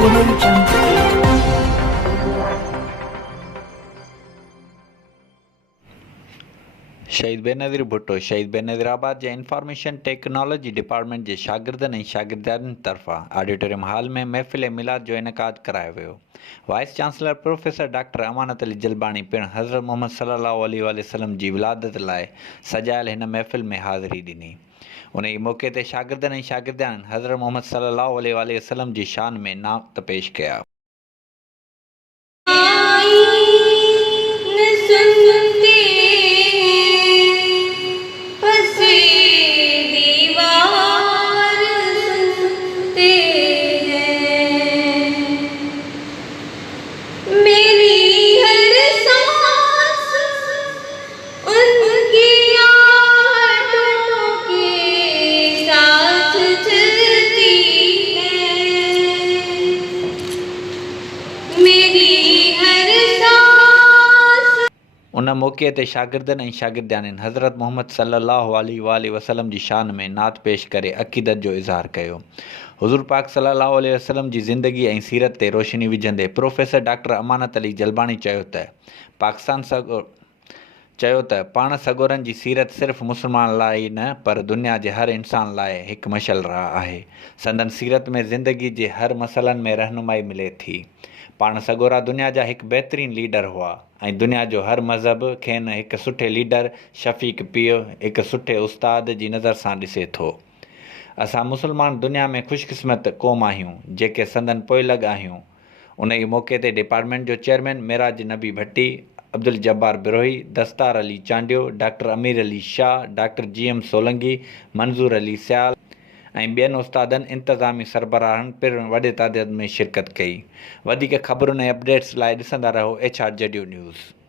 Audio Jungle. शहीद बेनज़ीर भुट्टो शहीद बेनज़ीराबाद जे information technology department जे शागिर्दनि ऐं शागिर्दियुनि तरफ़ां ऑडिटोरियम हॉल में महफ़िल मिलाद जो इनकाद करायो वियो। Vice chancellor professor doctor Amanat अली जलबाणी पिणु हज़रत मोहम्मद सल्लल्लाहु अलैहि वसल्लम जी विलादत लाइ सजायल हिन महफ़िल में हाज़िरी ॾिनी। उन ई मौक़े ते शागिर्दनि ऐं शागिर्दियुनि हज़रत मोहम्मद सल्लल्लाहु अलैहि वसल्लम जी शान में नात पेश कया। उन मौक़े ते शागिर्दनि ऐं शागिर्दियुनि हज़रत मोहम्मद सल्लल्लाहु अलैहि वसल्लम जी शान में नात पेश करे अक़ीदत जो इज़हार कयो। हुज़ूर पाक सल्लल्लाहु अलैहि वसल्लम जी ज़िंदगी ऐं सीरत ते रोशनी विझंदे प्रोफेसर डॉक्टर अमानत अली जलबाणी चयो त पाण सगोरनि जी सीरत सिर्फ़ मुस्लमान लाइ ई न पर दुनिया जे हर इंसान लाइ हिकु मशल राह आहे। संदन सीरत में ज़िंदगी जे हर मसइलनि में रहनुमाई मिले थी। पाण सगोरा दुनिया जा हिकु बहितरीनु लीडर हुआ ऐं दुनिया जो हर मज़हब खेनि हिकु सुठे लीडर, शफ़ीक़ पीउ, हिकु सुठे उस्ताद जी नज़र सां ॾिसे थो। असां मुस्लमान दुनिया में ख़ुशकिस्मत क़ौम आहियूं जेके संदन पोइलॻ आहियूं। उन ई मौक़े ते डिपार्टमेंट जो चेयरमैन मेराज नबी भट्टी, अब्दुल जब्बार बिरोही, दस्तार अली चांडियो, डॉक्टर अमीर अली शाह, डॉक्टर GM सोलंकी, मंज़ूर अली सियाल ऐं ॿियनि उस्तादनि इंतज़ामी सरबराहनि पिणु वॾे तादाद में शिरकत कई। वधीक ख़बरुनि ऐं अपडेट्स लाइ ॾिसंदा रहो HR JDU न्यूज़।